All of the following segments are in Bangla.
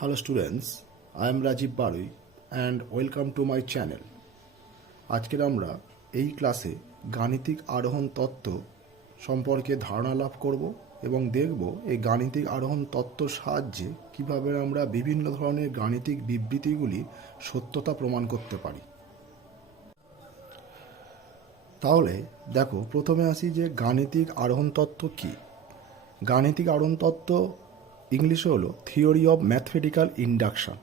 Hello students, I am Rajiv Barui and welcome to my channel. আজকের আমরা এই ক্লাসে গাণিতিক আরোহণ তত্ত্ব সম্পর্কে ধারণা লাভ করব এবং দেখব এই গাণিতিক আরোহণ তত্ত্বর সাহায্যে কিভাবে আমরা বিভিন্ন ধরনের গাণিতিক বিবৃতিগুলি সত্যতা প্রমাণ করতে পারি। তাহলে দেখো, প্রথমে আসি যে গাণিতিক আরোহণ তত্ত্ব কী। গাণিতিক আরোহণ তত্ত্ব ইংলিশে হলো থিওরি অফ ম্যাথমেটিক্যাল ইন্ডাকশন।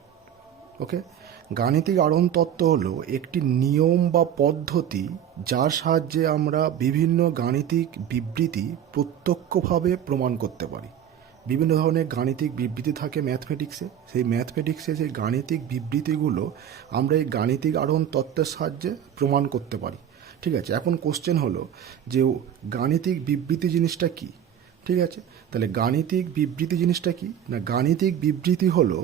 ওকে, গাণিতিক আরোহণ তত্ত্ব হলো একটি নিয়ম বা পদ্ধতি যার সাহায্যে আমরা বিভিন্ন গাণিতিক বিবৃতি প্রত্যক্ষভাবে প্রমাণ করতে পারি। বিভিন্ন ধরনের গাণিতিক বিবৃতি থাকে ম্যাথমেটিক্সে, সেই গাণিতিক বিবৃতিগুলো আমরা এই গাণিতিক আরোহণ তত্ত্বের সাহায্যে প্রমাণ করতে পারি। ঠিক আছে, এখন কোশ্চেন হলো যে গাণিতিক বিবৃতি জিনিসটা কী। ঠিক আছে, তাহলে গাণিতিক বিবৃতি জিনিসটা কি না, গাণিতিক বিবৃতি হলো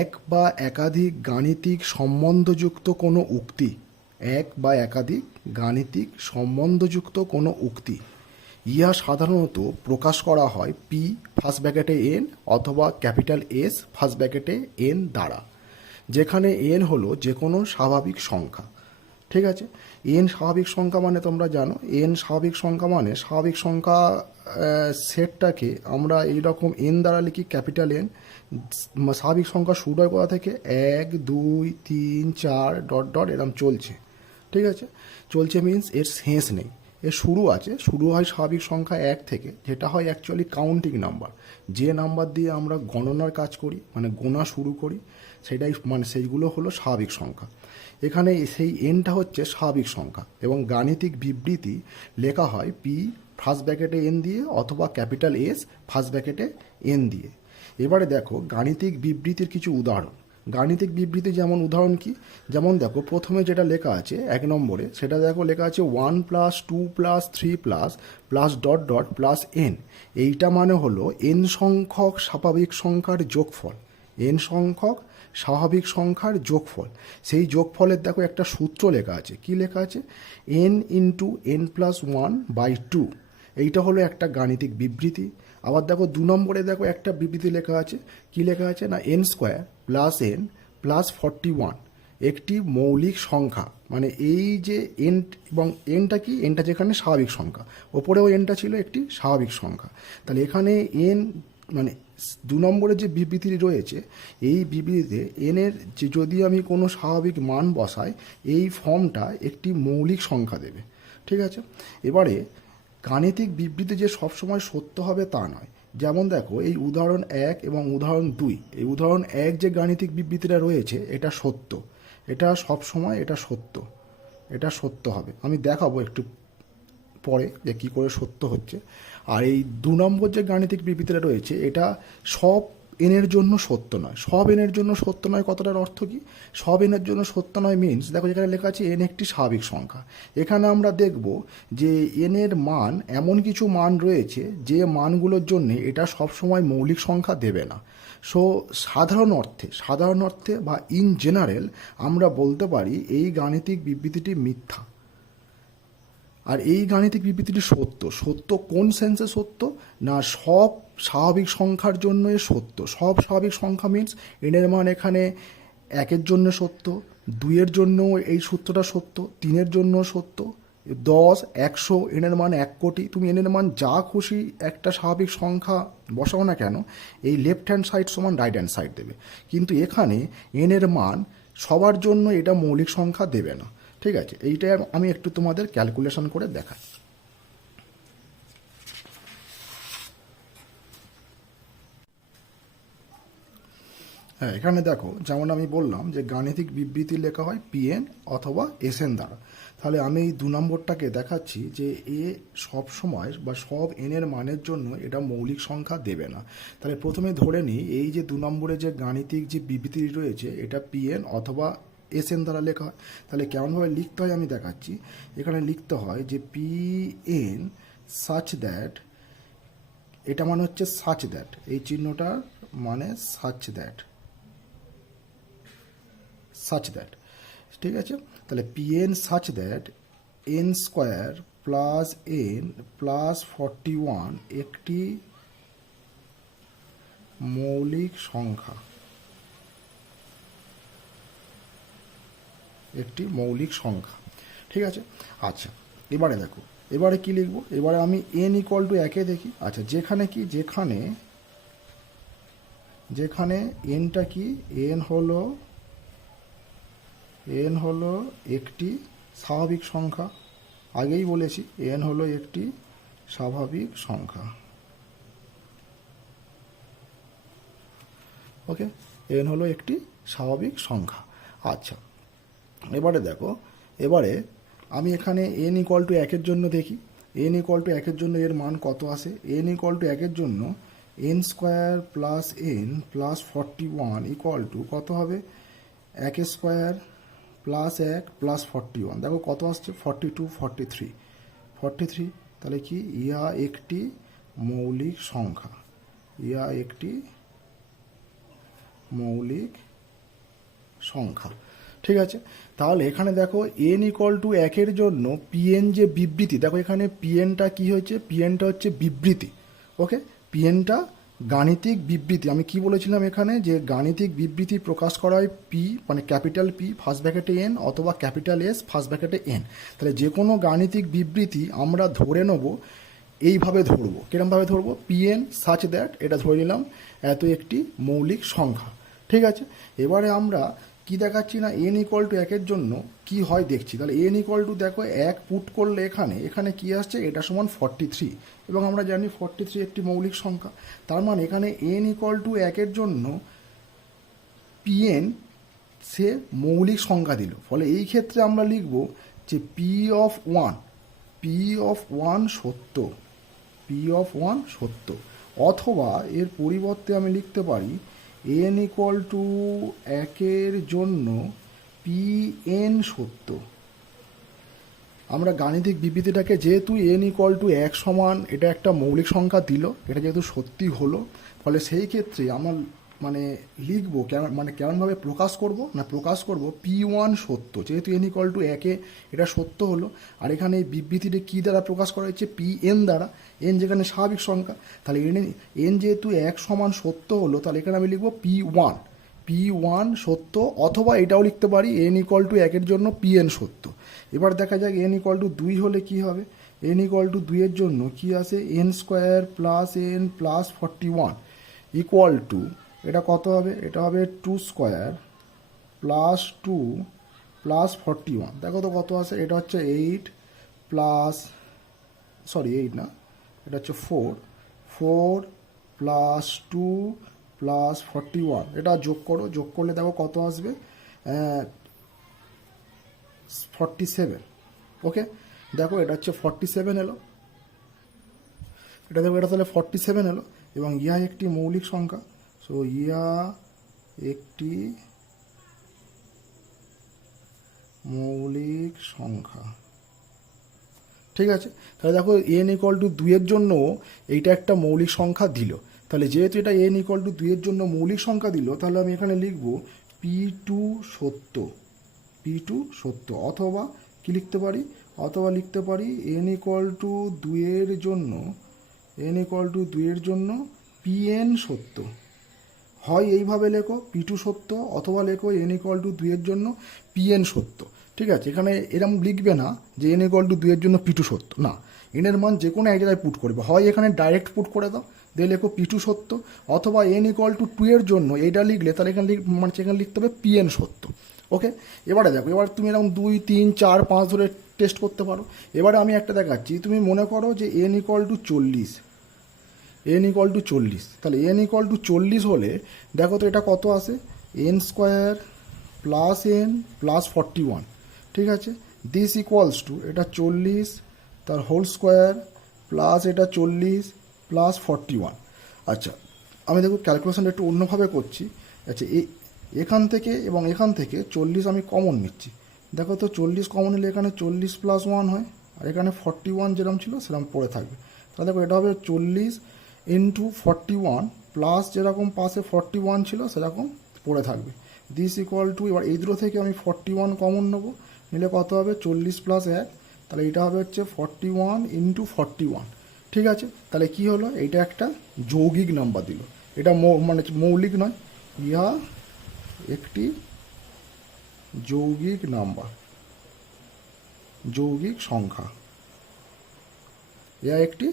এক বা একাধিক গাণিতিক সম্বন্ধযুক্ত কোনো উক্তি, এক বা একাধিক গাণিতিক সম্বন্ধযুক্ত কোনো উক্তি। ইহা সাধারণত প্রকাশ করা হয় পি ফার্স্ট ব্র্যাকেটে এন অথবা ক্যাপিটাল এস ফার্স্ট ব্র্যাকেটে এন দ্বারা, যেখানে এন হলো যে কোনো স্বাভাবিক সংখ্যা। ঠিক আছে, এন স্বাভাবিক সংখ্যা মানে তোমরা জানো, এন স্বাভাবিক সংখ্যা মানে স্বাভাবিক সংখ্যা সেটটাকে আমরা এইরকম এন দ্বারা লিখি, ক্যাপিটাল এন। স্বাভাবিক সংখ্যা শুরু হয় কোথা থেকে, 1 2 3 4 ডট ডট এরকম চলছে। ঠিক আছে, চলছে মিন্স এর শেষ নেই, এর শুরু আছে। শুরু হয় স্বাভাবিক সংখ্যা 1 থেকে, যেটা হয় অ্যাকচুয়ালি কাউন্টিং নাম্বার। যে নাম্বার দিয়ে আমরা গণনার কাজ করি, মানে গোনা শুরু করি, সেটাই মানে সেইগুলো হলো স্বাভাবিক সংখ্যা। এখানে সেই এনটা হচ্ছে স্বাভাবিক সংখ্যা এবং গাণিতিক বিবৃতি লেখা হয় পি ফার্স্ট ব্র্যাকেটে এন দিয়ে অথবা ক্যাপিটাল এস ফার্স্ট ব্র্যাকেটে এন দিয়ে। এবারে দেখো গাণিতিক বিবৃতির কিছু উদাহরণ। গাণিতিক বিবৃতি যেমন উদাহরণ কি, যেমন দেখো প্রথমে যেটা লেখা আছে 1 নম্বরে, সেটা দেখো লেখা আছে 1 + 2 + 3 plus dot dot plus N. এইটা মানে হলো এন সংখ্যক স্বাভাবিক সংখ্যার যোগফল, এন সংখ্যক স্বাভাবিক সংখ্যার যোগফল। সেই যোগফলের দেখো একটা সূত্র লেখা আছে, কি লেখা আছে, n × n+1/2। এইটা হলো একটা গাণিতিক বিবৃতি। আবার দেখো 2 নম্বরে দেখো একটা বিবৃতি লেখা আছে, কি লেখা আছে না, n² + n + 41 একটি মৌলিক সংখ্যা। মানে এই যে এন এবং এনটা কি, এনটা যেখানে স্বাভাবিক সংখ্যা, ওপরেও এনটা ছিল একটি স্বাভাবিক সংখ্যা। তাহলে এখানে এন মানে 2 নম্বরে যে বিবৃতি রয়েছে, এই বিবৃতিতে এনের যে যদি আমি কোনো স্বাভাবিক মান বসাই, এই ফর্মটা একটি মৌলিক সংখ্যা দেবে। ঠিক আছে, এবারে গাণিতিক বিবৃতি যে সবসময় সত্য হবে তা নয়। যেমন দেখো এই উদাহরণ 1 এবং উদাহরণ 2, এই উদাহরণ 1 যে গাণিতিক বিবৃতিটা রয়েছে এটা সত্য, এটা সবসময় এটা সত্য, এটা সত্য হবে। আমি দেখাবো একটু পরে যে কী করে সত্য হচ্ছে। আর এই 2 নম্বর যে গাণিতিক বিবৃতিটা রয়েছে, এটা সব এনের জন্য সত্য নয়। সব এনের জন্য সত্য নয় কথাটার অর্থ কি, সব এনের জন্য সত্য নয় মিন্স দেখো যেখানে লেখা আছে এন একটি স্বাভাবিক সংখ্যা, এখানে আমরা দেখব যে এনের মান এমন কিছু মান রয়েছে যে মানগুলোর জন্য এটা সবসময় মৌলিক সংখ্যা দেবে না। সো সাধারণ অর্থে বা ইন জেনারেল আমরা বলতে পারি এই গাণিতিক বিবৃতিটি মিথ্যা। আর এই গাণিতিক বিবৃতিটি সত্য কোন সেন্সে সত্য না, সব স্বাভাবিক সংখ্যার জন্য সত্য। সব স্বাভাবিক সংখ্যা মিন্স এনের মান এখানে 1-এর জন্য সত্য, 2-এর জন্য এই সূত্রটা সত্য, 3-এর জন্য সত্য, 10 100 এনের মান 1 কোটি। তুমি এনের মান যা খুশি একটা স্বাভাবিক সংখ্যা বসাও না কেন, এই লেফট হ্যান্ড সাইড সমান রাইট হ্যান্ড সাইড দেবে, কিন্তু এখানে এনের মান সবার জন্য এটা মৌলিক সংখ্যা দেবে না। ঠিক আছে, এইটা আমি একটু তোমাদের ক্যালকুলেশন করে দেখাই। হ্যাঁ, এখানে দেখো যেমন আমি বললাম যে গাণিতিক বিবৃতি লেখা হয় পিএন অথবা এসএন দ্বারা। তাহলে আমি এই 2 নম্বরটাকে দেখাচ্ছি যে এ সব সময় বা সব এনের মানের জন্য এটা মৌলিক সংখ্যা দেবে না। তাহলে প্রথমে ধরে নিই এই যে 2 নম্বরে যে গাণিতিক যে বিবৃতি রয়েছে এটা পিএন অথবা এসএন দ্বারা লেখা হয়। তাহলে কেমনভাবে লিখতে হয় আমি দেখাচ্ছি। এখানে লিখতে হয় যে পি এন সাচ দ্যাট, এটা মানে হচ্ছে সাচ দ্যাট, এই চিহ্নটার মানে সাচ দ্যাট, ঠিক আছে। তাহলে PN such that n² + n + 41 একটি মৌলিক সংখ্যা। একটি মৌলিক সংখ্যা। ঠিক আছে, আচ্ছা এবারে দেখো, এবারে কি লিখব, এবারে আমি n ইকুয়াল টু 1-এ দেখি। আচ্ছা যেখানে কি, যেখানে nটা কি, n হলো একটি স্বাভাবিক সংখ্যা, আগেই বলেছি n হলো একটি স্বাভাবিক সংখ্যা। ওকে, n হলো একটি স্বাভাবিক সংখ্যা। আচ্ছা এবারে দেখো, এবারে আমি এখানে n ইকুয়াল টু 1-এর জন্য দেখি, n ইকুয়াল টু 1-এর জন্য এর মান কত আসে। n ইকুয়াল টু 1-এর জন্য n square plus n plus 41 equal to কত হবে, 1 স্কোয়ার প্লাস 1 প্লাস 41, দেখো কত আসছে 42, 43, তাহলে কি ইহা একটি মৌলিক সংখ্যা, ইহা একটি মৌলিক সংখ্যা। ঠিক আছে, তাহলে এখানে দেখো n ইকুয়াল টু 1-এর জন্য pn যে বিবৃতি, দেখো এখানে pnটা কি হয়েছে, pnটা হচ্ছে বিবৃতি। ওকে, pnটা গাণিতিক বিবৃতি। আমি কি বলেছিলাম এখানে, যে গাণিতিক বিবৃতি প্রকাশ করা হয় পি মানে ক্যাপিটাল পি ফার্স্ট ব্র্যাকেটে এন অথবা ক্যাপিটাল এস ফার্স্ট ব্র্যাকেটে এন। তাহলে যে কোনো গাণিতিক বিবৃতি আমরা ধরে নেব, এইভাবে ধরবো, কিরমভাবে ধরবো, pn সাচ দ্যাট, এটা ধরে নিলাম এত একটি মৌলিক সংখ্যা। ঠিক আছে, এবারে আমরা কি দেখাচ্ছি না, n ইকুয়াল টু 1-এর জন্য কি হয় দেখছি। তাহলে n ইকুয়াল টু দেখো 1 পুট করলে এখানে কি আসছে, এটা সমান 43, এবং আমরা জানি 43 একটি মৌলিক সংখ্যা। তার মানে এখানে n ইকুয়াল টু 1-এর জন্য pn সে মৌলিক সংখ্যা দিল। ফলে এই ক্ষেত্রে আমরা লিখব যে p অফ 1 সত্য, অথবা এর পরিবর্তে আমি লিখতে পারি n ইকুয়াল টু 1-এর জন্য pn সত্য। আমরা গাণিতিক বিবৃতিটাকে যেহেতু n ইকুয়াল টু 1 সমান, এটা একটা মৌলিক সংখ্যা দিল, এটা যেহেতু সত্যি হলো, ফলে সেই ক্ষেত্রে আমার মানে লিখবো কেমনভাবে প্রকাশ করব না, প্রকাশ করব p1 সত্য, যেহেতু n ইকুয়াল টু 1-এ এটা সত্য হলো। আর এখানে এই বিবৃতিটা কী দ্বারা প্রকাশ করা হচ্ছে, pn দ্বারা, n যেখানে স্বাভাবিক সংখ্যা, তাহলে n যেহেতু 1 সমান সত্য হলো, তাহলে এখানে আমি লিখবো p1 সত্য, অথবা এটাও লিখতে পারি n ইকুয়াল টু 1-এর জন্য pn সত্য। এবার দেখা যাক n ইকুয়াল টু 2 হলে কি হবে। n ইকুয়াল টু 2-এর জন্য কি আসে, n square plus n plus 41 equal to, এটা কত হবে, এটা হবে 2 স্কোয়ার প্লাস 2 প্লাস 41, দেখো তো কত আসে, এটা হচ্ছে 8 না, এটা হচ্ছে 4 প্লাস 2 প্লাস 41, এটা যোগ করলে দেখো কত আসবে, 47। ওকে, দেখো এটা হচ্ছে 47 এলো, এটা দেখো এটা তাহলে 47 এলো, এবং ইহা একটি মৌলিক সংখ্যা। সো ইহা একটি মৌলিক সংখ্যা। ঠিক আছে, তাহলে দেখো n ইকুয়াল টু 2-এর জন্য এইটা একটা মৌলিক সংখ্যা দিল। তাহলে যেহেতু এটা n ইকুয়াল টু 2-এর জন্য মৌলিক সংখ্যা দিল, তাহলে আমি এখানে লিখব p2 সত্য, অথবা কি লিখতে পারি, n ইকুয়াল টু 2-এর জন্য pn সত্য। হয় এইভাবে লেখো p2 সত্য, অথবা লেখো n ইকুয়াল টু 2-এর জন্য pn সত্য। ঠিক আছে, এখানে এরকম লিখবে না যে n ইকুয়াল টু 2-এর জন্য p2 সত্য, না, n এর মান যে কোনো এক জায়গায় পুট করবে, হয় এখানে ডাইরেক্ট পুট করে দাও, দিয়ে লেখো p2 সত্য, অথবা n ইকুয়াল টু 2-এর জন্য এইটা লিখলে তাহলে এখানে লিখতে হবে pn সত্য। ওকে, এবারে দেখো, এবার তুমি এরকম 2, 3, 4, 5 ধরে টেস্ট করতে পারো। এবারে আমি একটা দেখাচ্ছি, তুমি মনে করো যে n ইকুয়াল টু 40, তাহলে n ইকুয়াল টু 40 হলে দেখো তো এটা কত আসে, n square plus n plus 41। ঠিক আছে, দিস ইকুয়ালস টু, এটা 40 তার হোল স্কোয়ার প্লাস এটা 40 প্লাস 41। আচ্ছা, আমি দেখো ক্যালকুলেশনটা একটু অন্যভাবে করছি। আচ্ছা, এখান থেকে এবং এখান থেকে 40 আমি কমন নিচ্ছি, দেখো তো 40 কমন নিলে এখানে 40 প্লাস 1 হয়, আর এখানে 41 যেরকম ছিল সেরকম পড়ে থাকবে। তাহলে দেখো এটা হবে 40 ইন্টু 41 প্লাস যেরকম পাশে 41 ছিল সেরকম পড়ে থাকবে। দিস ইকুয়াল টু, এবার এই দুটো থেকে আমি 41 কমন নেবো, নিলে কত হবে 40 প্লাস 1, তাহলে এটা হবে হচ্ছে 41 ইন্টু 41। ঠিক আছে, তাহলে কি হলো, এইটা একটা যৌগিক নাম্বার দিল, এটা মৌলিক নয়, ইহা একটি যৌগিক নাম্বার, যৌগিক সংখ্যা, এ একটি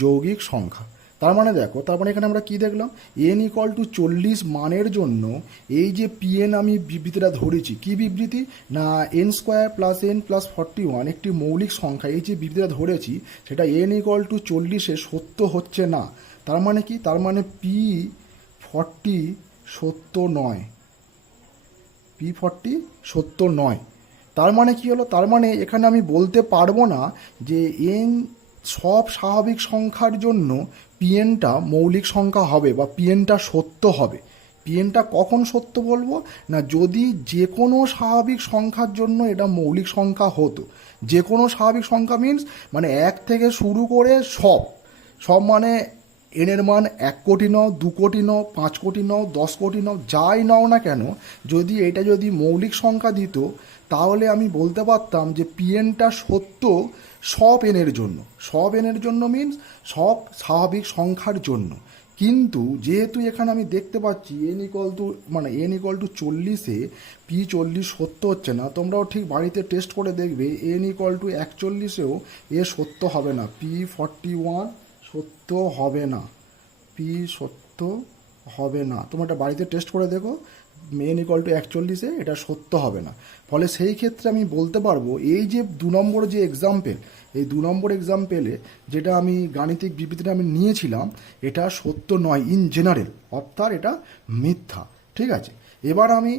যৌগিক সংখ্যা। তার মানে দেখো, তার মানে এখানে আমরা কি দেখলাম, n ইকুয়াল টু 40 মানের জন্য এই যে pn আমি বিবৃতিটা ধরেছি, কি বিবৃতি না n square plus n plus 41 একটি মৌলিক সংখ্যা, এই যে বিবৃতিটা ধরেছি সেটা n ইকুয়াল টু 40-এ সত্য হচ্ছে না। তার মানে কি, তার মানে p40 সত্য নয়, p40 সত্য নয়। তার মানে কি হলো, তার মানে এখানে আমি বলতে পারবো না যে n সব স্বাভাবিক সংখ্যার জন্য পিএনটা মৌলিক সংখ্যা হবে বা পিএনটা সত্য হবে। পিএনটা কখন সত্য বলবো না, যদি যে কোনো স্বাভাবিক সংখ্যার জন্য এটা মৌলিক সংখ্যা হতো। যে কোনো স্বাভাবিক সংখ্যা মিনস মানে 1 থেকে শুরু করে সব সব মানে এনের মান 1 কোটি নাও, 2 কোটি নাও, 5 কোটি নাও, 10 কোটি নাও, যাই নাও না কেন, যদি এটা যদি মৌলিক সংখ্যা দিত তাহলে আমি বলতে পারতাম যে পিএনটা সত্য সব এনের জন্য। সব এনের জন্য মিনস সব স্বাভাবিক সংখ্যার জন্য। কিন্তু যেহেতু এখানে আমি দেখতে পাচ্ছি n ইকুয়াল টু 40-এ p40 সত্য হচ্ছে না, তোমরাও ঠিক বাড়িতে টেস্ট করে দেখবে n ইকুয়াল টু 41-এও এ সত্য হবে না, p41 সত্য হবে না, p সত্য হবে না। তোমরা এটা বাড়িতে টেস্ট করে দেখো, n ইকুয়াল টু 41-এ এটা সত্য হবে না। ফলে সেই ক্ষেত্রে আমি বলতে পারবো এই যে 2 নম্বর যে এক্সাম্পল, এই 2 নম্বর এক্সাম্পলে যেটা আমি গাণিতিক বিবৃতিটা আমি নিয়েছিলাম এটা সত্য নয় ইন জেনারেল, অর্থাৎ এটা মিথ্যা। ঠিক আছে, এবার আমি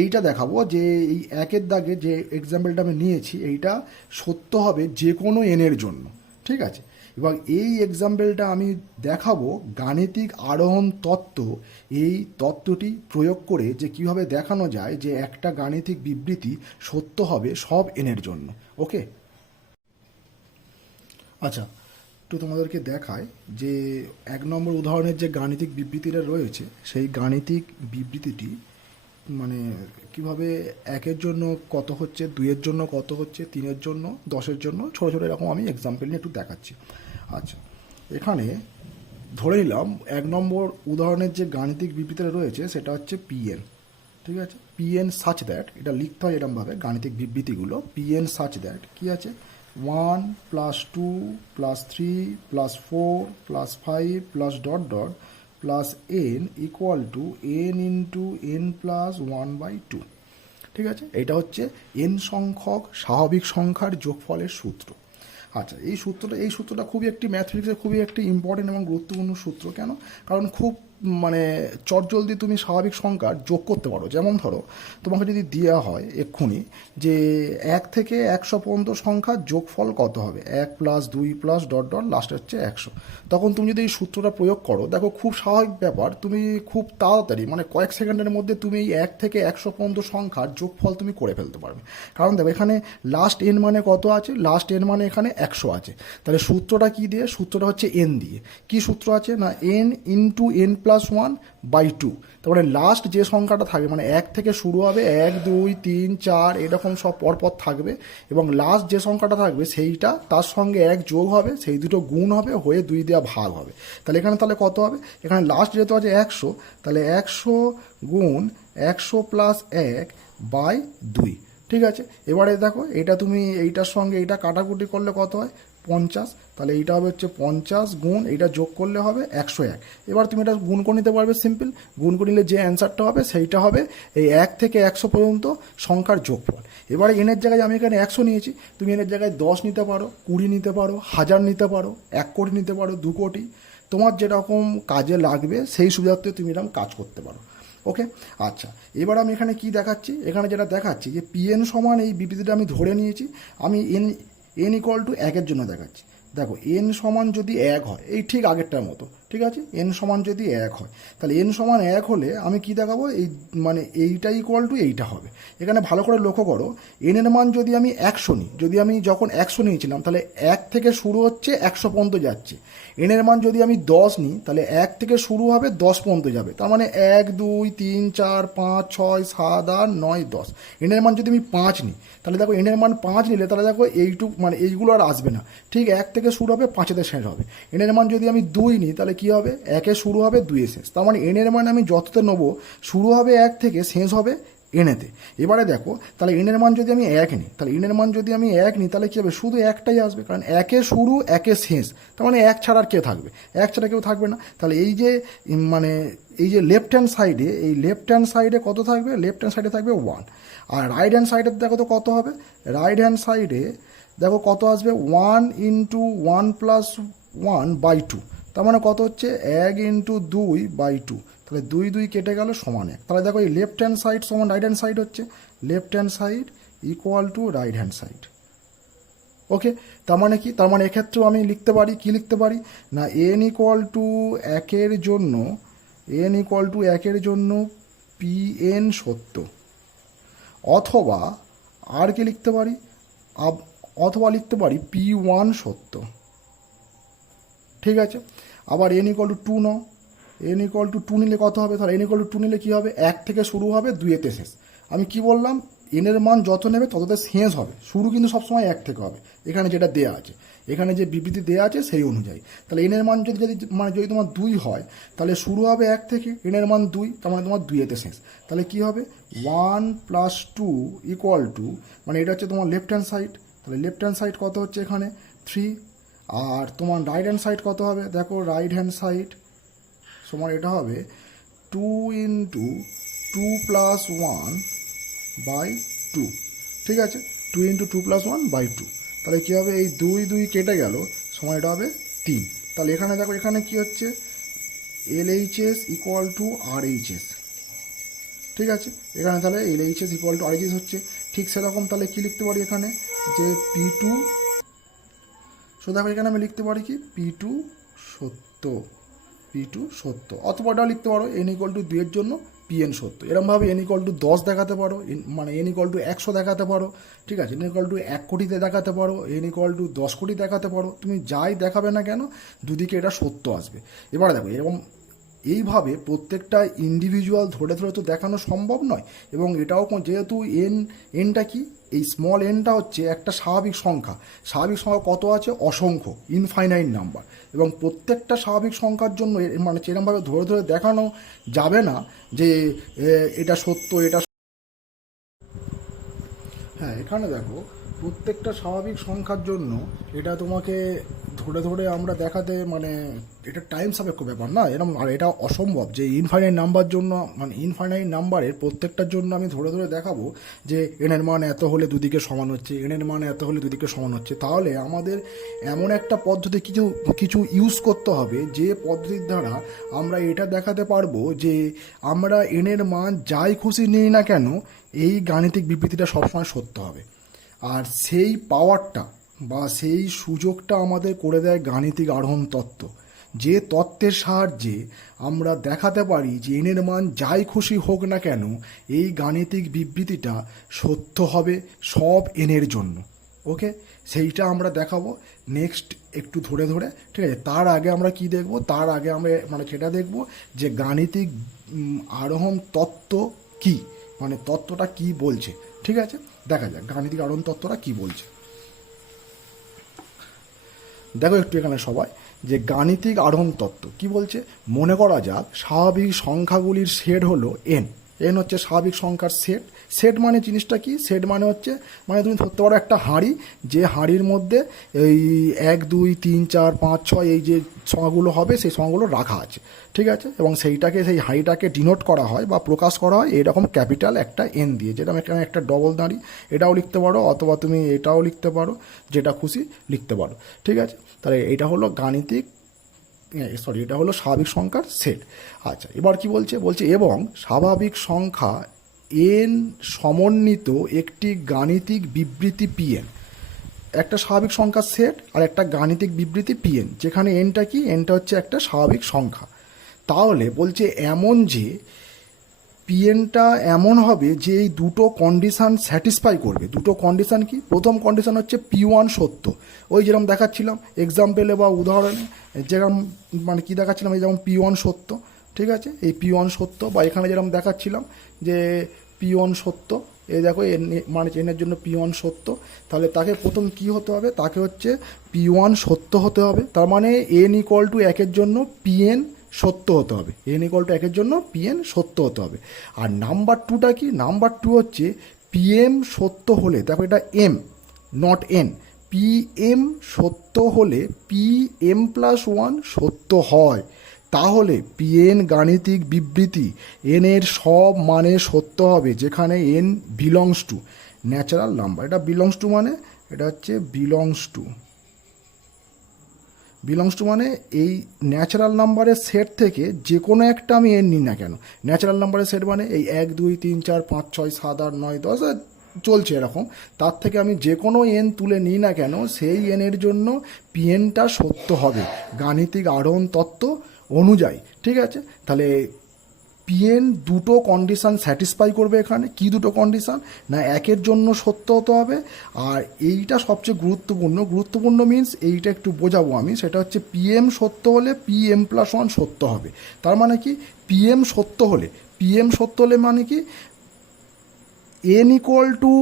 এইটা দেখাবো যে এই 1-এর দাগে যে এক্সাম্পলটা আমি নিয়েছি এইটা সত্য হবে যে কোনো এনের জন্য। ঠিক আছে, এবং এই এক্সাম্পলটা আমি দেখাবো গাণিতিক আরোহণ তত্ত্ব, এই তত্ত্বটি প্রয়োগ করে যে কিভাবে দেখানো যায় যে একটা গাণিতিক বিবৃতি সত্য হবে সব এনের জন্য। ওকে, আচ্ছা একটু তোমাদেরকে দেখায় যে 1 নম্বর উদাহরণের যে গাণিতিক বিবৃতিটা রয়েছে সেই গাণিতিক বিবৃতিটি মানে কিভাবে 1-এর জন্য কত হচ্ছে, 2-এর জন্য কত হচ্ছে, 3-এর জন্য, 10-এর জন্য, ছোটো ছোটো এরকম আমি এক্সাম্পল নিয়ে একটু দেখাচ্ছি। আচ্ছা, এখানে ধরে নিলাম 1 নম্বর উদাহরণের যে গাণিতিক বিবৃতিটা রয়েছে সেটা হচ্ছে পিএন। ঠিক আছে, পিএন সাচ দ্যাট, এটা লিখতে হয় এরকমভাবে গাণিতিক বিবৃতিগুলো, পিএন সাচ দ্যাট কি আছে 1 + 2 + 3 + 4 + 5 + dot dot plus n equal to n into n plus 1/2। ঠিক আছে, এটা হচ্ছে n সংখ্যক স্বাভাবিক সংখ্যার যোগফলের সূত্র। আচ্ছা, এই সূত্রটা খুবই একটি ম্যাথমেটিক্সের খুবই একটি ইম্পর্টেন্ট এবং গুরুত্বপূর্ণ সূত্র। কেন? কারণ খুব মানে চটজলদি তুমি স্বাভাবিক সংখ্যার যোগ করতে পারো। যেমন ধরো তোমাকে যদি দেওয়া হয় এক্ষুনি যে 1 থেকে 100 পর্যন্ত সংখ্যার যোগফল কত হবে, 1 + 2 + ডট ডট লাস্ট হচ্ছে 100, তখন তুমি যদি এই সূত্রটা প্রয়োগ করো, দেখো খুব স্বাভাবিক ব্যাপার, তুমি খুব তাড়াতাড়ি মানে কয়েক সেকেন্ডের মধ্যে তুমি এই 1 থেকে 100 পর্যন্ত সংখ্যার যোগফল তুমি করে ফেলতে পারবে। কারণ দেখো এখানে লাস্ট n মানে কত আছে, লাস্ট n মানে এখানে 100 আছে। তাহলে সূত্রটা কি দিয়ে, সূত্রটা হচ্ছে n দিয়ে। কি সূত্র আছে না n ইন্টু n প্লাস 1/2। তারপরে লাস্ট যে সংখ্যাটা থাকবে মানে 1 থেকে শুরু হবে 1 2 3 4 এরকম সব পরপর থাকবে, এবং লাস্ট যে সংখ্যাটা থাকবে সেইটা তার সঙ্গে 1 যোগ হবে, সেই দুটো গুণ হবে, হয়ে 2 দেওয়া ভাগ হবে। তাহলে এখানে তাহলে কত হবে, এখানে লাস্ট যেহেতু আছে 100, তাহলে 100 গুণ 100 + 1/2। ঠিক আছে, এবারে দেখো এটা তুমি এইটার সঙ্গে এইটা কাটাকুটি করলে কত হয় 50, তাহলে এইটা হবে হচ্ছে 50 গুণ এইটা যোগ করলে হবে 101। এবার তুমি এটা গুণ করে নিতে পারবে, সিম্পল গুণ করে নিলে যে অ্যান্সারটা হবে সেইটা হবে এই 1 থেকে 100 পর্যন্ত সংখ্যার যোগফল। এবারে এনের জায়গায় আমি এখানে 100 নিয়েছি, তুমি এনের জায়গায় 10 নিতে পারো, 20 নিতে পারো, 1000 নিতে পারো, 1 কোটি নিতে পারো, 2 কোটি, তোমার যেরকম কাজে লাগবে সেই সুবিধার্থে তুমি এরকম কাজ করতে পারো। ওকে, আচ্ছা এবার আমি এখানে কি দেখাচ্ছি, এখানে যেটা দেখাচ্ছি যে পিএন সমান এই বিবৃতিটা আমি ধরে নিয়েছি, আমি এন ইকুয়াল টু 1-এর জন্য দেখাচ্ছি। দেখো এন সমান যদি 1 হয়, এই ঠিক আগেরটার মতো, ঠিক আছে, এন সমান যদি 1 হয় তাহলে এন সমান 1 হলে আমি কি দেখাবো, এই মানে এইটা ইকুয়াল টু এইটা হবে। এখানে ভালো করে লক্ষ্য করো, এন এর মান যদি আমি 100 নিই, যদি আমি যখন 100 নিয়েছিলাম তাহলে 1 থেকে শুরু হচ্ছে 100 পর্যন্ত যাচ্ছে। এন এর মান যদি আমি 10 নিই তাহলে 1 থেকে শুরু হবে 10 পর্যন্ত যাবে, তার মানে 1 2 3 4 5 6 7 8 9 10। এন এর মান যদি আমি 5 নিই তাহলে দেখো এন এর মান 5 নিলে তাহলে দেখো এইটুক মানে এইগুলো আর আসবে না, ঠিক 1 থেকে শুরু হবে 5-এ শেষ হবে। এন এর মান যদি আমি 2 নিই তাহলে কি হবে, 1-এ শুরু হবে 2-এ শেষ, তার মানে এন এর মান আমি যততে নেবো শুরু হবে 1 থেকে শেষ হবে এনেতে। এবারে দেখো তাহলে এনের মান যদি আমি 1 নিই, তাহলে এনের মান যদি আমি 1 নিই তাহলে কী হবে, শুধু একটাই আসবে, কারণ 1 শুরু 1 শেষ, তার মানে 1 ছাড়া আর কে থাকবে, 1 ছাড়া কেউ থাকবে না। তাহলে এই যে মানে এই যে লেফট হ্যান্ড সাইডে, এই লেফট হ্যান্ড সাইডে কত থাকবে, লেফট হ্যান্ড সাইডে থাকবে 1। আর রাইট হ্যান্ড সাইডে দেখো তো কত হবে, রাইট হ্যান্ড সাইডে দেখো কত আসবে, 1 × 1 + 1/2, তার মানে কত হচ্ছে 1 × 2/2। তাহলে 2 2 কেটে গেল সমান 1। তাহলে দেখো এই লেফট হ্যান্ড সাইড সমান রাইট হ্যান্ড সাইড হচ্ছে, left hand side equal to right hand side. Okay, তার মানে কি, তার মানে এক্ষেত্রেও আমি লিখতে পারি, কি লিখতে পারি না, n = 1 জন্য n = 1 জন্য pn সত্য, অথবা আর কি লিখতে পারি, অথবা লিখতে পারি p1 সত্য। ঠিক আছে, আবার n = 2 নাও, n = 2 নিলে কত হবে, তাহলে n = 2 নিলে কী হবে, 1 থেকে শুরু হবে 2-তে শেষ। আমি কি বললাম, n এর মান যত নেবে তততে শেষ হবে, শুরু কিন্তু সবসময় 1 থেকে হবে, এখানে যেটা দেয়া আছে, এখানে যে বিবৃতি দেওয়া আছে সেই অনুযায়ী। তাহলে n এর মান যদি তোমার 2 হয়, তাহলে শুরু হবে 1 থেকে, n এর মান 2, তার মানে তোমার 2-তে শেষ। তাহলে কি হবে, 1 + 2 = মানে এটা হচ্ছে তোমার লেফট হ্যান্ড সাইড, তাহলে লেফট হ্যান্ড সাইড কত হচ্ছে এখানে 3। আর তোমার রাইট হ্যান্ড সাইড কত হবে, দেখো রাইট হ্যান্ড সাইড সমান এটা হবে 2 × 2 + 1/2। ঠিক আছে, 2 × 2 + 1/2। তাহলে কী হবে, এই 2 2 কেটে গেল, সময় এটা হবে 3। তাহলে এখানে দেখো, এখানে কি হচ্ছে, LHS = RHS। ঠিক আছে, এখানে তাহলে LHS = RHS হচ্ছে। ঠিক সেরকম তাহলে কি লিখতে পারি এখানে, যে P2, দেখো এখানে আমি লিখতে পারি কি, P2 সত্য, P2 সত্য, অথবা এটাও লিখতে পারো n = 2 এর জন্য pn সত্য। এরকমভাবে n = 10 দেখাতে পারো, মানে n = 100 দেখাতে পারো। ঠিক আছে, n = 1 কোটিতে দেখাতে পারো, n = 10 কোটি দেখাতে পারো, তুমি যাই দেখাবে না কেন দুদিকে এটা সত্য আসবে। এবারে দেখো এরকম এইভাবে প্রত্যেকটা ইন্ডিভিজুয়াল ধরে ধরে তো দেখানো সম্ভব নয়, এবং এটাও যেহেতু এনটা কি, এই স্মল এনটা হচ্ছে একটা স্বাভাবিক সংখ্যা, স্বাভাবিক সংখ্যা কত আছে, অসংখ্য, ইনফাইনাইট নাম্বার, এবং প্রত্যেকটা স্বাভাবিক সংখ্যার জন্য মানে সেরকমভাবে ধরে ধরে দেখানো যাবে না যে এটা সত্য, এটা। হ্যাঁ, এখানে দেখো প্রত্যেকটা স্বাভাবিক সংখ্যার জন্য এটা তোমাকে ধরে ধরে আমরা দেখাতে, মানে এটা টাইম সাপেক্ষ ব্যাপার না এরকম, আর এটা অসম্ভব যে ইনফাইনাইট নাম্বার জন্য, মানে ইনফাইনাইট নাম্বারের প্রত্যেকটার জন্য আমি ধরে ধরে দেখাবো যে এনের মান এত হলে দুদিকে সমান হচ্ছে, এনের মান এত হলে দুদিকে সমান হচ্ছে। তাহলে আমাদের এমন একটা পদ্ধতি কিছু ইউজ করতে হবে, যে পদ্ধতির দ্বারা আমরা এটা দেখাতে পারবো যে আমরা এনের মান যাই খুশি নিই না কেন এই গাণিতিক বিবৃতিটা সবসময় সত্য হবে। আর সেই পাওয়ারটা বা সেই সুযোগটা আমাদের করে দেয় গাণিতিক আরোহণ তত্ত্ব, যে তত্ত্বের সাহায্যে আমরা দেখাতে পারি যে এনের মান যাই খুশি হোক না কেন এই গাণিতিক বিবৃতিটা সত্য হবে সব এনের জন্য। ওকে, সেইটা আমরা দেখাবো নেক্সট একটু ধরে ধরে। ঠিক আছে, তার আগে আমরা কি দেখব, তার আগে আমরা মানে সেটা দেখব যে গাণিতিক আরোহণ তত্ত্ব কি, মানে তত্ত্বটা কি বলছে। ঠিক আছে, দেখা যাক গাণিতিক আরোহণ তত্ত্বটা কি বলছে। দেখো একটু এখানে সবাই, যে গাণিতিক আরোহণ তত্ত্ব কি বলছে। মনে করা যাক স্বাভাবিক সংখ্যাগুলির সেট হলো এন, এন হচ্ছে স্বাভাবিক সংখ্যার সেট। সেট মানে জিনিসটা কি, সেট মানে হচ্ছে, মানে তুমি ধরতে পারো একটা হাঁড়ি, যে হাঁড়ির মধ্যে এই 1 2 3 4 5 6 এই যে সংখ্যাগুলো হবে সেই সংখ্যাগুলো রাখা আছে। ঠিক আছে, এবং সেইটাকে, সেই হাঁড়িটাকে ডিনোট করা হয় বা প্রকাশ করা হয় এরকম ক্যাপিটাল একটা এন দিয়ে, যেটা এখানে একটা ডবল দাঁড়ি, এটাও লিখতে পারো, অথবা তুমি এটাও লিখতে পারো, যেটা খুশি লিখতে পারো। ঠিক আছে, তাহলে এটা হলো গাণিতিক, এটা হলো স্বাভাবিক সংখ্যার সেট। আচ্ছা, এবার কি বলছে, এবং স্বাভাবিক সংখ্যা এন সমন্বিত একটি গাণিতিক বিবৃতি পিএন, একটা স্বাভাবিক সংখ্যার সেট আর একটা গাণিতিক বিবৃতি পিএন, যেখানে এনটা কি, এনটা হচ্ছে একটা স্বাভাবিক সংখ্যা। তাহলে বলছে এমন যে পিএনটা এমন হবে যে এই দুটো কন্ডিশান স্যাটিসফাই করবে। দুটো কন্ডিশান কি, প্রথম কন্ডিশান হচ্ছে P1 সত্য, ওই যেরকম দেখাচ্ছিলাম এক্সাম্পলে বা উদাহরণে, যেরকম মানে কি দেখাচ্ছিলাম, এই যেমন P1 সত্য। ঠিক আছে, এই P1 সত্য, বা এখানে যেরকম দেখাচ্ছিলাম যে P1 সত্য, এই দেখো এন মানে এনের জন্য P1 সত্য। তাহলে তাকে প্রথম কি হতে হবে, তাকে হচ্ছে P1 সত্য হতে হবে। তার মানে n = 1 জন্য Pn সত্য হতে হবে, এন ইকুয়াল টু একের জন্য পিএন সত্য হতে হবে। আর নাম্বার টুটা কি, নাম্বার টু হচ্ছে পিএম সত্য হলে, দেখো এটা এম নট এন, পিএম সত্য হলে পিএম প্লাস ওয়ান সত্য হয়, তাহলে পিএন গাণিতিক বিবৃতি এন এর সব মানে সত্য হবে যেখানে N belongs to natural number. এটা বিলংস টু মানে এটা হচ্ছে বিলংস টু মানে এই ন্যাচারাল নাম্বারের সেট থেকে যে কোনো একটা আমি এন নিই না কেন, ন্যাচারাল নাম্বারের সেট মানে এই 1 2 3 4 5 6 7 8 9 10 চলছে এরকম, তার থেকে আমি যে কোনো এন তুলে নিই না কেন সেই এনের জন্য পিএনটা সত্য হবে গাণিতিক আরোহণ তত্ত্ব অনুযায়ী। ঠিক আছে, তাহলে পিএন দুটো কন্ডিশান স্যাটিসফাই করবে। এখানে কি দুটো কন্ডিশান না, একের জন্য সত্য হতে হবে, আর এইটা সবচেয়ে গুরুত্বপূর্ণ মিনস এইটা একটু বোঝাবো আমি, সেটা হচ্ছে পিএম সত্য হলে পিএম প্লাস ওয়ান সত্য হবে। তার মানে কি, পিএম সত্য হলে মানে কি, এন ইকুয়াল টু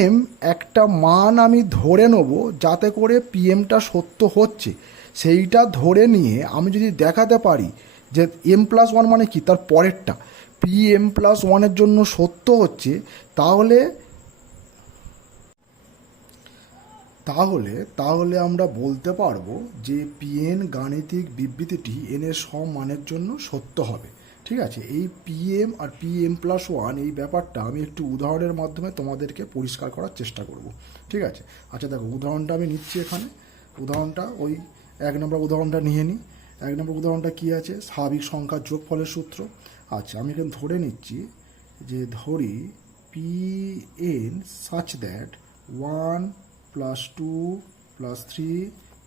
এম একটা মান আমি ধরে নেব যাতে করে পিএমটা সত্য হচ্ছে, সেইটা ধরে নিয়ে আমি যদি দেখাতে পারি যে এম প্লাস ওয়ান মানে কি, তার পরেরটা পি এম প্লাস ওয়ানের জন্য সত্য হচ্ছে, তাহলে আমরা বলতে পারবো যে পিএন গাণিতিক বিবৃতিটি এন এর সব মানের জন্য সত্য হবে। ঠিক আছে, এই পিএম আর পিএম প্লাস ওয়ান এই ব্যাপারটা আমি একটু উদাহরণের মাধ্যমে তোমাদেরকে পরিষ্কার করার চেষ্টা করব। ঠিক আছে, আচ্ছা দেখো উদাহরণটা আমি নিচ্ছি এখানে, উদাহরণটা ওই 1 নম্বর উদাহরণটা নিয়ে নিই। 1 নম্বর উদাহরণটা কী আছে, স্বাভাবিক সংখ্যার যোগফলের সূত্র। আচ্ছা আমি এখানে ধরে নিচ্ছি যে ধরি P N such that 1 plus 2 plus 3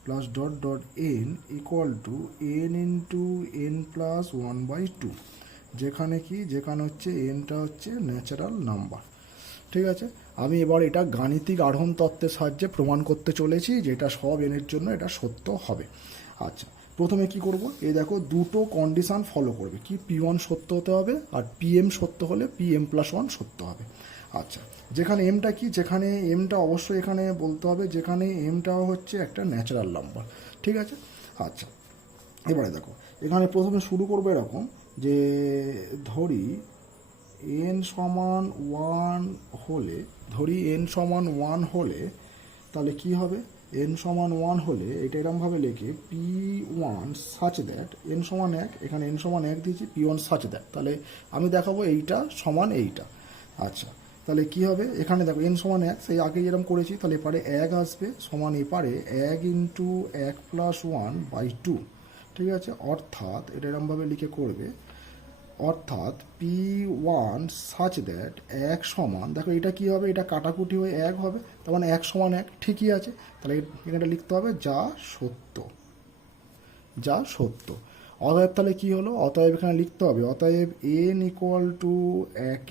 plus dot dot N equal to N into N plus 1/2, যেখানে হচ্ছে এনটা হচ্ছে ন্যাচারাল নাম্বার। ঠিক আছে, আমি এবার এটা গাণিতিক আরোহণ তত্ত্বের সাহায্যে প্রমাণ করতে চলেছি যে এটা সব এনের জন্য এটা সত্য হবে। আচ্ছা প্রথমে কি করব, এই দেখো দুটো কন্ডিশান ফলো করবে, কি P1 সত্য হতে হবে আর PM সত্য হলে PM প্লাস ওয়ান সত্য হবে। আচ্ছা যেখানে এমটা কি, যেখানে এমটা অবশ্যই এখানে বলতে হবে যেখানে এমটাও হচ্ছে একটা ন্যাচারাল নাম্বার। ঠিক আছে, আচ্ছা এবারে দেখো এখানে প্রথমে শুরু করবো এরকম যে ধরি n সমান 1 হলে, তাহলে কি হবে, n সমান 1 হলে এটা এরমভাবে লেখে P1 সাচ দ্যাট n সমান 1, এখানে n সমান 1 দিয়েছি, P1 সাচ দ্যাট, তাহলে আমি দেখাবো এইটা সমান এইটা। আচ্ছা তাহলে কি হবে, এখানে দেখো n সমান 1 সেই আগে যেরকম করেছি, তাহলে এপারে 1 আসবে সমান এপারে 1 ইন্টু 1 প্লাস 1/2। ঠিক আছে, অর্থাৎ এটা এরমভাবে লিখে করবে, অর্থাৎ P1 সাচ দ্যাট 1 সমান, দেখো এটা কি হবে, এটা কাটাকুটি হয়ে 1 হবে, তার মানে 1 সমান 1 ঠিকই আছে, তাহলে এখানে লিখতে হবে যা সত্য। অতএব তাহলে কি হলো, অতএব এখানে লিখতে হবে, অতএব n ইকুয়াল টু 1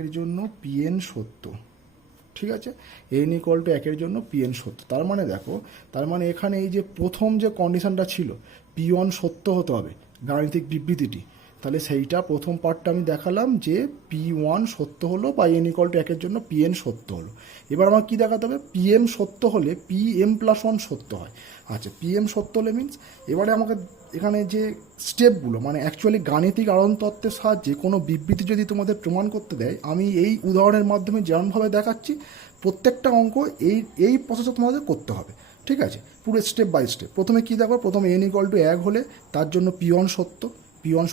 এর জন্য Pn সত্য। ঠিক আছে, n ইকুয়াল টু 1 এর জন্য Pn সত্য। তার মানে দেখো, তার মানে এখানে এই যে প্রথম যে কন্ডিশনটা ছিল P1 সত্য হতে হবে গাণিতিক বিবৃতিটি, তাহলে সেইটা প্রথম পার্টটা আমি দেখালাম যে P1 সত্য হলো বা n ইকুয়াল টু 1 এর জন্য Pn সত্য হলো। এবার আমার কি দেখাতে হবে, PM সত্য হলে PM প্লাস ওয়ান সত্য হয়। আচ্ছা PM সত্য হলে মিনস, এবারে আমাকে এখানে যে স্টেপগুলো মানে অ্যাকচুয়ালি গাণিতিক আরোহণ তত্ত্বের সাহায্যে কোনো বিবৃতি যদি তোমাদের প্রমাণ করতে দেয়, আমি এই উদাহরণের মাধ্যমে যেমনভাবে দেখাচ্ছি প্রত্যেকটা অঙ্ক এই প্রসেসে তোমাদের করতে হবে। ঠিক আছে, পুরো স্টেপ বাই স্টেপ। প্রথমে কি দেখো, প্রথমে n ইকুয়াল টু 1 হলে তার জন্য P1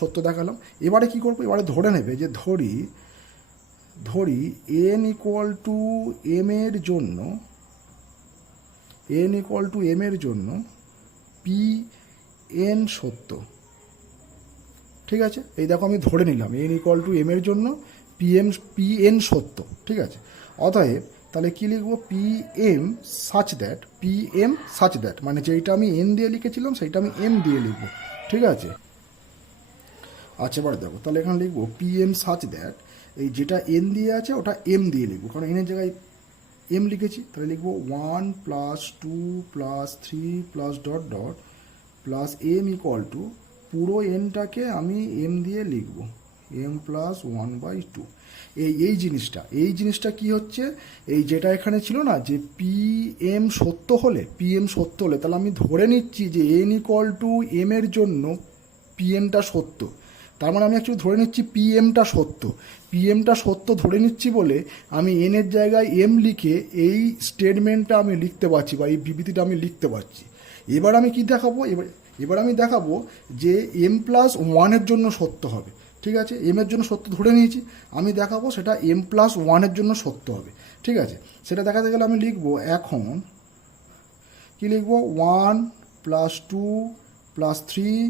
সত্য দেখালাম। এবারে কি করবো, এবারে ধরে নেবে যে ধরি n ইকুয়াল টু m এর জন্য Pn সত্য। ঠিক আছে, এই দেখো আমি ধরে নিলাম n ইকুয়াল টু m এর জন্য Pn সত্য। ঠিক আছে, অতএব তাহলে কি লিখবো, PM সাচ দ্যাট মানে যেইটা আমি n দিয়ে লিখেছিলাম সেইটা আমি m দিয়ে লিখবো। ঠিক আছে, আচ্ছা এবার দেখো তাহলে এখানে লিখবো PM সাচ দ্যাট, এই যেটা n দিয়ে আছে ওটা m দিয়ে লিখবো, কারণ n এর জায়গায় m লিখেছি, তাহলে লিখবো 1 plus 2 plus 3 plus dot dot plus m equal to, পুরো nটাকে আমি m দিয়ে লিখবো, এম প্লাস 1/2। এই জিনিসটা কি হচ্ছে, এই যেটা এখানে ছিল না যে পি এম সত্য হলে তাহলে আমি ধরে নিচ্ছি যে এন ইকুয়াল টু এম এর জন্য পিএমটা সত্য। তার মানে আমি অ্যাকচুয়ালি ধরে নিচ্ছি পিএমটা সত্য ধরে নিচ্ছি বলে আমি এন এর জায়গায় এম লিখে এই স্টেটমেন্টটা আমি লিখতে পারছি বা এই বিবৃতিটা আমি লিখতে পারছি। এবার আমি কি দেখাবো, এবার আমি দেখাবো যে এম প্লাস ওয়ানের জন্য সত্য হবে। ঠিক আছে, এম এর জন্য সত্য ধরে নিয়েছি, আমি দেখাবো সেটা এম প্লাস ওয়ানের জন্য সত্য হবে। ঠিক আছে, সেটা দেখাতে গেলে আমি লিখবো, এখন কি লিখবো, 1 + 2 + 3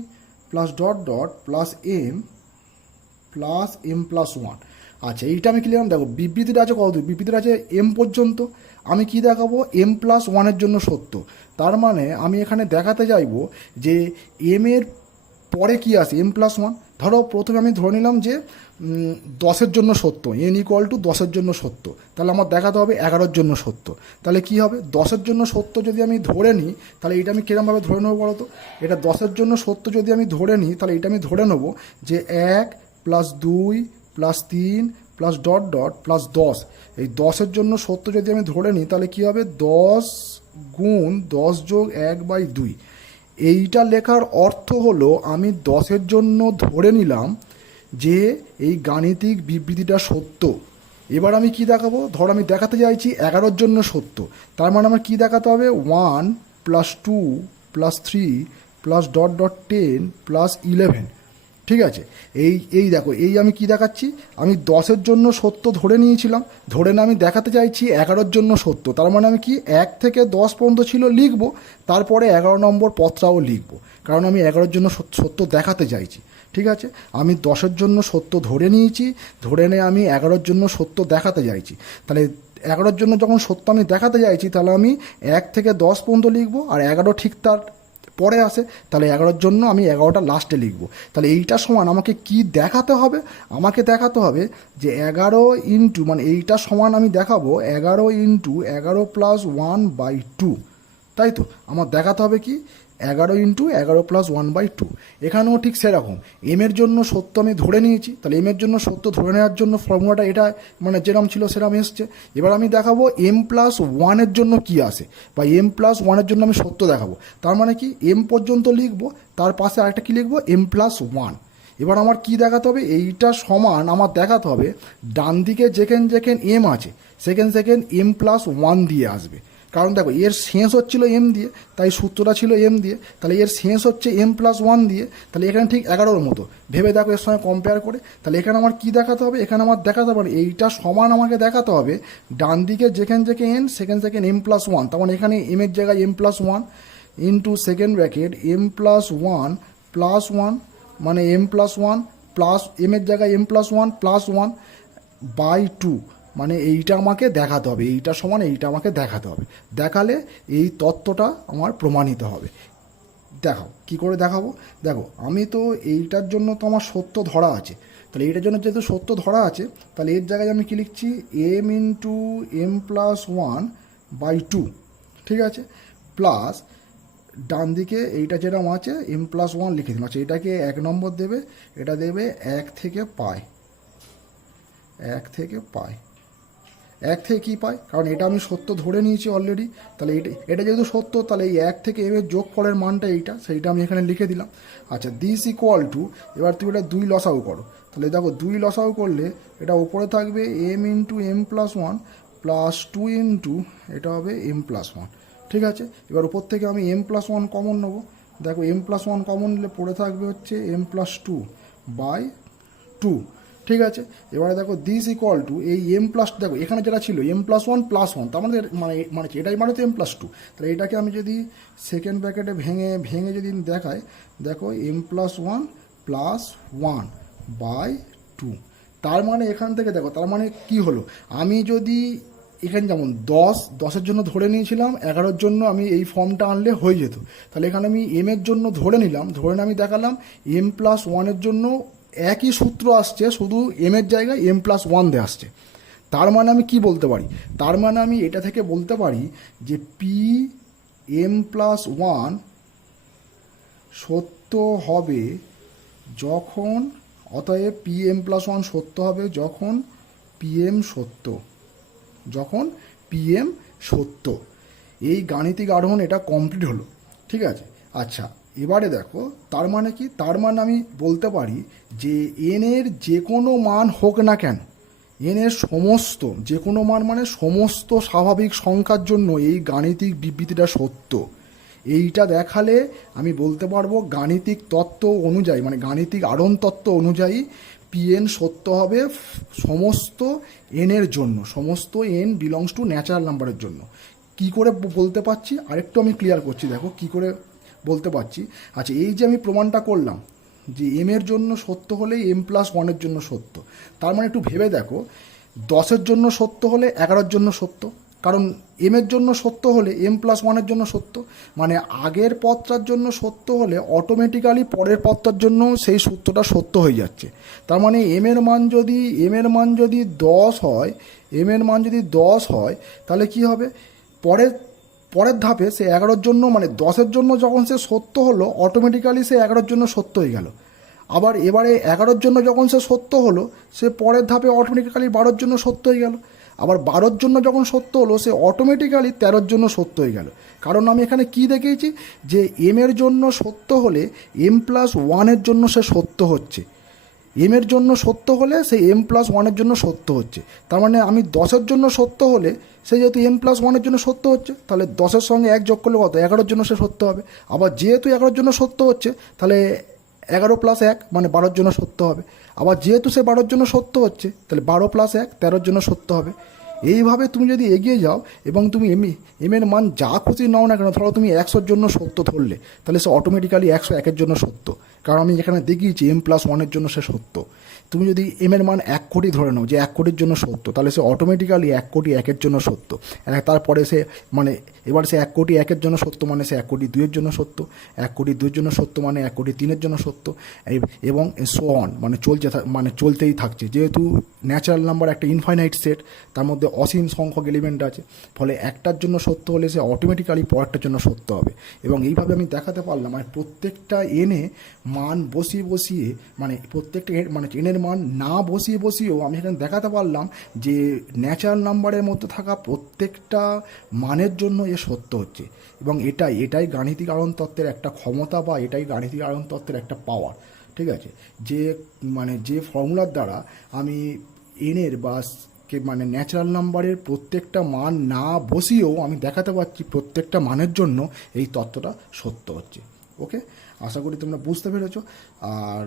plus dot dot plus M plus 1। আচ্ছা, এইটা আমি কি লিখলাম, দেখো বিবৃতিটা আছে কত দূর, বিবৃতিটা আছে এম পর্যন্ত। আমি কি দেখাবো, এম প্লাস ওয়ানের জন্য সত্য। তার মানে আমি এখানে দেখাতে চাইবো যে এম এর পরে কি আসে, এম প্লাস ওয়ান। ধরো প্রথমে আমি ধরে নিলাম যে 10-এর জন্য সত্য, এন ইকুয়াল টু 10-এর জন্য সত্য, তাহলে আমার দেখাতে হবে 11-এর জন্য সত্য। তাহলে কি হবে, 10-এর জন্য সত্য যদি আমি ধরে নিই, তাহলে এটা আমি কিরমভাবে ধরে নেবো বলো তো। এটা 10-এর জন্য সত্য যদি আমি ধরে নিই, তাহলে এটা আমি ধরে নেবো যে 1 + 2 + 3 প্লাস ডট ডট প্লাস 10। এই 10-এর জন্য সত্য যদি আমি ধরে নিই, তাহলে কি হবে, 10 গুণ 10 যোগ 1/2। এইটা লেখার অর্থ হলো আমি 10-এর জন্য ধরে নিলাম যে এই গাণিতিক বিবৃতিটা সত্য। এবার আমি কি দেখাবো, ধর আমি দেখাতে চাইছি 11-এর জন্য সত্য। তার মানে আমার কি দেখাতে হবে, 1 + 2 + 3 প্লাস ডট ডট 10 প্লাস 11। ঠিক আছে, এই দেখো, এই আমি কি দেখাচ্ছি, আমি 10-এর জন্য সত্য ধরে নিয়েছিলাম, ধরে না আমি দেখাতে চাইছি 11-এর জন্য সত্য। তার মানে আমি কি 1 থেকে 10 পর্যন্ত ছিল লিখবো, তারপরে 11 নম্বর পদটাও লিখবো, কারণ আমি 11-এর জন্য সত্য দেখাতে চাইছি। ঠিক আছে, আমি 10-এর জন্য সত্য ধরে নিয়েছি, ধরে নিয়ে আমি 11-এর জন্য সত্য দেখাতে চাইছি। তাহলে 11-এর জন্য যখন সত্য আমি দেখাতে চাইছি, তাহলে আমি 1 থেকে 10 পর্যন্ত লিখবো, আর 11 ঠিক তার পরে আসে, তাহলে 11-এর জন্য আমি 11টা লাস্টে লিখবো। তাহলে এইটা সমান আমাকে কি দেখাতে হবে, আমাকে দেখাতে হবে যে 11 ইন্টু, মানে এইটা সমান আমি দেখাবো 11 ইন্টু 11 প্লাস 1/2। তাই তো আমার দেখাতে হবে কি, 11 ইন্টু 11 প্লাস 1/2। এখানেও ঠিক সেরকম, এম এর জন্য সত্য আমি ধরে নিয়েছি, তাহলে এম এর জন্য সত্য ধরে নেওয়ার জন্য ফর্মুলাটা এটা, মানে যেরকম ছিল সেরকম এসছে। এবার আমি দেখাবো এম প্লাস ওয়ানের জন্য কি আসে, বা এম প্লাস ওয়ানের জন্য আমি সত্য দেখাবো। তার মানে কি, এম পর্যন্ত লিখবো, তার পাশে আরেকটা কি লিখবো, এম প্লাস ওয়ান। এবার আমার কি দেখাতে হবে, এইটা সমান আমার দেখাতে হবে ডান দিকে যেখানে এম আছে সেকেন্ড এম প্লাস ওয়ান দিয়ে আসবে। কারণ দেখো এর শেষ হচ্ছিল এম দিয়ে, তাই সূত্রটা ছিল এম দিয়ে, তাহলে এর শেষ হচ্ছে এম প্লাস ওয়ান দিয়ে, তাহলে এখানে ঠিক 11-র মতো ভেবে দেখো এর সঙ্গে কম্পেয়ার করে। তাহলে এখানে আমার কি দেখাতে হবে, এখানে আমার দেখাতে হবে এইটা সমান আমাকে দেখাতে হবে ডান দিকে যেখানে n second m plus one. তার মানে এখানে এম এর জায়গায় m plus one into second bracket m plus one plus one, মানে m plus one plus m এর জায়গায় এম প্লাস ওয়ান প্লাস 1/2। মানে এইটা আমাকে দেখাতে হবে, এইটা সমান এইটা আমাকে দেখাতে হবে, দেখালে এই তত্ত্বটা আমার প্রমাণিত হবে। দেখাও কি করে দেখাবো, দেখো আমি তো এইটার জন্য তো আমার সত্য ধরা আছে, তাহলে এইটার জন্য যেহেতু সত্য ধরা আছে, তাহলে এর জায়গায় আমি কি লিখছি, এম ইন্টু এম প্লাস 1/2। ঠিক আছে, প্লাস ডান দিকে এইটা যেরকম আছে এম প্লাস 1 লিখে দিলাম। আচ্ছা, এটাকে 1 নম্বর দেবে, এটা দেবে 1 থেকে পাই, 1 থেকে পাই। 1 থেকে কী পাই, কারণ এটা আমি সত্য ধরে নিয়েছি অলরেডি, তাহলে এটা যেহেতু সত্য, তাহলে এই 1 থেকে এম এর যোগফলের মানটা এইটা, সেইটা আমি এখানে লিখে দিলাম। আচ্ছা, দিস ইকুয়াল টু, এবার তুমি এটা 2 লসাগু করো, তাহলে দেখো 2 লসাগু করলে এটা ওপরে থাকবে M into M plus 1 plus 2 into এটা হবে এম প্লাস 1। ঠিক আছে, এবার উপর থেকে আমি এম প্লাস 1 কমন নেবো, দেখো এম প্লাস 1 কমন নিলে পড়ে থাকবে হচ্ছে এম প্লাস 2/2। ঠিক আছে, এবারে দেখো দিস ইকুয়াল টু এই এম প্লাস, দেখো এখানে যেটা ছিল এম প্লাস 1 প্লাস 1, তার মানে মানে এটাই মানে তো এম প্লাস 2। তাহলে এটাকে আমি যদি সেকেন্ড ব্র্যাকেটে ভেঙে যদি দেখাই, দেখো এম প্লাস 1 প্লাস 1/2। তার মানে এখান থেকে দেখো, তার মানে কি হলো, আমি যদি এখানে যেমন 10-এর জন্য ধরে নিয়েছিলাম, 11-এর জন্য আমি এই ফর্মটা আনলে হয়ে যেত। তাহলে এখানে আমি এম এর জন্য ধরে নিলাম, ধরে আমি দেখালাম এম প্লাস 1-এর জন্য একই সূত্র আসছে, শুধু এম এর জায়গায় এম প্লাস 1 দিয়ে আসছে। তার মানে আমি কি বলতে পারি, তার মানে আমি এটা থেকে বলতে পারি যে পি এম প্লাস 1 সত্য হবে যখন, অতএব পি এম প্লাস ওয়ান সত্য হবে যখন পিএম সত্য, যখন পিএম সত্য। এই গাণিতিক আরোহণ এটা কমপ্লিট হলো, ঠিক আছে। আচ্ছা, এবারে দেখো তার মানে কি, তার মানে আমি বলতে পারি যে এন এর যে কোনো মান হোক না কেন, এন এর সমস্ত যে কোনো মান মানে সমস্ত স্বাভাবিক সংখ্যার জন্য এই গাণিতিক বিবৃতিটা সত্য। এইটা দেখালে আমি বলতে পারবো গাণিতিক তত্ত্ব অনুযায়ী, মানে গাণিতিক আরোহণ তত্ত্ব অনুযায়ী পিএন সত্য হবে সমস্ত এনের জন্য, সমস্ত এন বিলংস টু ন্যাচারাল নাম্বারের জন্য। কি করে বলতে পারছি আরেকটু আমি ক্লিয়ার করছি, দেখো কি করে বলতে পারছি। আচ্ছা, এই যে আমি প্রমাণটা করলাম যে এম এর জন্য সত্য হলে এম প্লাস ওয়ানের জন্য সত্য, তার মানে একটু ভেবে দেখো 10-এর জন্য সত্য হলে 11-এর জন্য সত্য, কারণ এম এর জন্য সত্য হলে এম প্লাস ওয়ানের জন্য সত্য, মানে আগের পদটার জন্য সত্য হলে অটোমেটিক্যালি পরের পদটার জন্য সেই সূত্রটা সত্য হয়ে যাচ্ছে। তার মানে এম এর মান যদি 10 হয়, এম এর মান যদি 10 হয়, তাহলে কি হবে, পরের ধাপে সে 11-এর জন্য, মানে 10-এর জন্য যখন সে সত্য হলো অটোমেটিক্যালি সে 11-এর জন্য সত্য হয়ে গেল। আবার এবারে 11-এর জন্য যখন সে সত্য হলো, সে পরের ধাপে অটোমেটিক্যালি 12-এর জন্য সত্য হয়ে গেল। আবার 12-এর জন্য যখন সত্য হলো, সে অটোমেটিক্যালি 13-এর জন্য সত্য হয়ে গেল। কারণ আমি এখানে কি দেখিয়েছি যে এম এর জন্য সত্য হলে এম প্লাস ওয়ানের জন্য সে সত্য হচ্ছে, এম এর জন্য সত্য হলে সে এম প্লাস ওয়ানের জন্য সত্য হচ্ছে। তার মানে আমি 10-এর জন্য সত্য হলে সে যেহেতু এম প্লাস ওয়ানের জন্য সত্য হচ্ছে, তাহলে 10-এর সঙ্গে 1 যোগ করলে কত, 11-এর জন্য সে সত্য হবে। আবার যেহেতু 11-এর জন্য সত্য হচ্ছে, তাহলে 11 + 1 মানে 12-এর জন্য সত্য হবে। আবার যেহেতু সে 12-এর জন্য সত্য হচ্ছে, তাহলে 12 + 1 13-এর জন্য সত্য হবে। এইভাবে তুমি যদি এগিয়ে যাও এবং তুমি এম এর মান যা খুশি নাও না কেন, ধরো তুমি 100-এর জন্য সত্য ধরলে, তাহলে সে অটোমেটিক্যালি 101-এর জন্য সত্য, কারণ আমি এখানে দেখিয়েছি এম প্লাস ওয়ানের জন্য সে সত্য। তুমি যদি এম এর মান 1 কোটি ধরে নাও যে 1 কোটির জন্য সত্য, তাহলে সে অটোমেটিক্যালি 1 কোটি 1-এর জন্য সত্য। তারপরে সে মানে এবার সে 1 কোটি 1-এর জন্য সত্য মানে সে 1 কোটি 2-এর জন্য সত্য, 1 কোটি 2-এর জন্য সত্য মানে 1 কোটি 3-এর জন্য সত্য, এবং সো অন, মানে চলতেই থাকছে। যেহেতু ন্যাচারাল নাম্বার একটা ইনফাইনাইট সেট, তার মধ্যে অসীম সংখ্যক এলিমেন্ট আছে, ফলে একটার জন্য সত্য হলে সে অটোমেটিক্যালি পরেরটার জন্য সত্য হবে। এবং এইভাবে আমি দেখাতে পারলাম, মানে প্রত্যেকটা এনে মান বসিয়ে মানে প্রত্যেকটা মানে এনের মান না বসিয়েও আমি এখানে দেখাতে পারলাম যে ন্যাচারাল নাম্বারের মধ্যে থাকা প্রত্যেকটা মানের জন্য এ সত্য হচ্ছে। এবং এটাই গাণিতিক আরোহণ তত্ত্বের একটা ক্ষমতা, বা এটাই গাণিতিক আরোহণ তত্ত্বের একটা পাওয়ার, ঠিক আছে। যে ফর্মুলার দ্বারা আমি এনের বা মানে ন্যাচারাল নাম্বারের প্রত্যেকটা মান না বসিয়েও আমি দেখাতে পারছি প্রত্যেকটা মানের জন্য এই তত্ত্বটা সত্য হচ্ছে। ওকে, আশা করি তোমরা বুঝতে পেরেছো। আর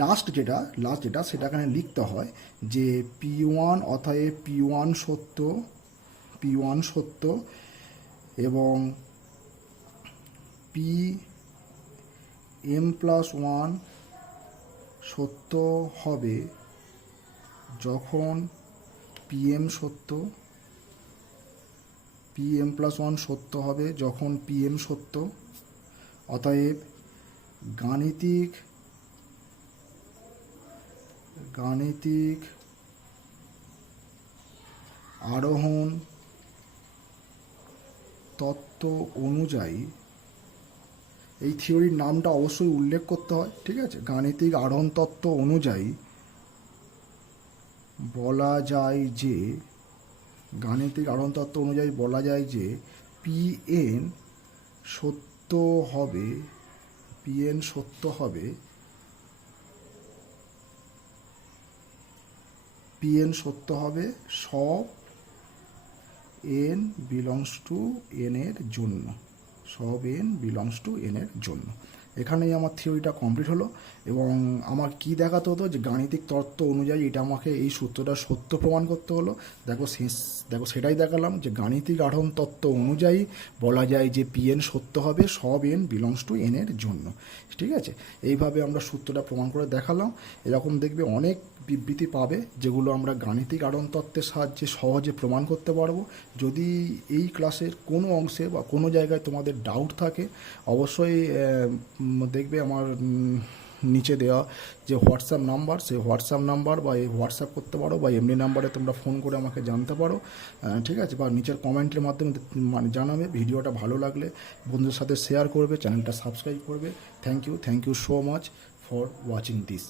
লাস্ট যেটা সেটা এখানে লিখতে হয় যে P1 অতএব P1 সত্য এবং PM+1 সত্য হবে যখন PM সত্য, PM+1 সত্য হবে যখন PM সত্য। অতএব গাণিতিক আরোহণ তত্ত্ব অনুযায়ী, এই থিওরির নামটা অবশ্যই উল্লেখ করতে হয়, ঠিক আছে। গাণিতিক আরোহণ তত্ত্ব অনুযায়ী বলা যায় যে পিএন সত্য হবে সব n বিলংস টু n এর জন্য। এখানেই আমার থিওরিটা কমপ্লিট হলো। এবং আমার কি দেখাতে হতো যে গাণিতিক তত্ত্ব অনুযায়ী এটা আমাকে এই সূত্রটা সত্য প্রমাণ করতে হলো। দেখো সেটাই দেখালাম যে গাণিতিক আরোহণ তত্ত্ব অনুযায়ী বলা যায় যে পিএন সত্য হবে সব n বিলংস টু n এর জন্য, ঠিক আছে। এইভাবে আমরা সূত্রটা প্রমাণ করে দেখালাম। এরকম দেখবে অনেক বিবৃতি পাবে যেগুলো আমরা গাণিতিক আরোহণ তত্ত্বের সাহায্যে সহজে প্রমাণ করতে পারবো। যদি এই ক্লাসের কোনো অংশে বা কোনো জায়গায় তোমাদের ডাউট থাকে, অবশ্যই দেখবে আমার নিচে দেওয়া যে হোয়াটসঅ্যাপ নাম্বার, সেই হোয়াটসঅ্যাপ নাম্বার বা এই হোয়াটসঅ্যাপ করতে পারো, বা এমনি নাম্বারে তোমরা ফোন করে আমাকে জানতে পারো, ঠিক আছে। বা নিচের কমেন্টের মাধ্যমে মানে জানাবে। ভিডিওটা ভালো লাগলে বন্ধুদের সাথে শেয়ার করবে, চ্যানেলটা সাবস্ক্রাইব করবে। Thank you so much for watching this.